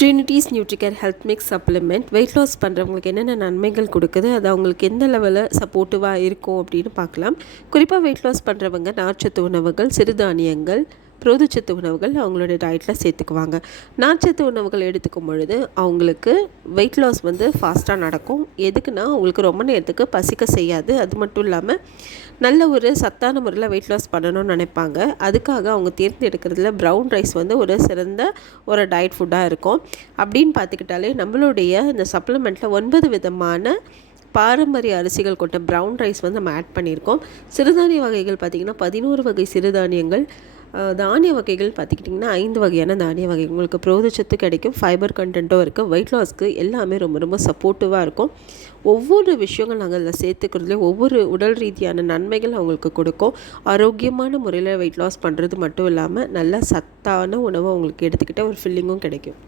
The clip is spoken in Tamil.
ட்ரினிட்டிஸ் Nutricare health mix supplement weight loss பண்ணுறவங்களுக்கு என்னென்ன நன்மைகள் கொடுக்குது, அது அவங்களுக்கு எந்த லெவலில் சப்போர்ட்டிவாக இருக்கும் அப்படின்னு பார்க்கலாம். குறிப்பாக வெயிட் லாஸ் பண்ணுறவங்க நார்ச்சத்து உணவுகள், சிறுதானியங்கள், புரதச்சத்து உணவுகள் அவங்களோட டயட்டில் சேர்த்துக்குவாங்க. நார்ச்சத்து உணவுகள் எடுத்துக்கும் பொழுது அவங்களுக்கு வெயிட் லாஸ் ஃபாஸ்ட்டாக நடக்கும். எதுக்குன்னா அவங்களுக்கு ரொம்ப நேரத்துக்கு பசிக்க செய்யாது. அது மட்டும் இல்லாமல் நல்ல ஒரு சத்தான முறையில் வெயிட் லாஸ் பண்ணணும்னு நினைப்பாங்க. அதுக்காக அவங்க தேர்ந்தெடுக்கிறதுல ப்ரௌன் ரைஸ் ஒரு சிறந்த ஒரு டயட் ஃபுட்டாக இருக்கும். அப்படின்னு பார்த்துக்கிட்டாலே நம்மளுடைய இந்த சப்ளிமெண்ட்டில் 9 விதமான பாரம்பரிய அரிசிகள் கொண்ட ப்ரௌன் ரைஸ் நம்ம ஆட் பண்ணியிருக்கோம். சிறுதானிய வகைகள் பார்த்திங்கன்னா 11 வகை சிறுதானியங்கள், தானிய வகைகள் பார்த்துக்கிட்டிங்கன்னா 5 வகையான தானிய வகை. உங்களுக்கு புரதச்சத்து கிடைக்கும், ஃபைபர் கண்டென்ட்டும் இருக்குது. வெயிட் லாஸ்க்கு எல்லாமே ரொம்ப ரொம்ப சப்போர்ட்டிவாக இருக்கும். ஒவ்வொரு விஷயங்கள் நாங்கள் அதில் சேர்த்துக்கிறதுலே ஒவ்வொரு உடல் ரீதியான நன்மைகள் அவங்களுக்கு கொடுக்கும். ஆரோக்கியமான முறையில் வெயிட் லாஸ் பண்ணுறது மட்டும் இல்லாமல் நல்ல சத்தான உணவை அவங்களுக்கு எடுத்துக்கிட்ட ஒரு ஃபில்லிங்கும் கிடைக்கும்.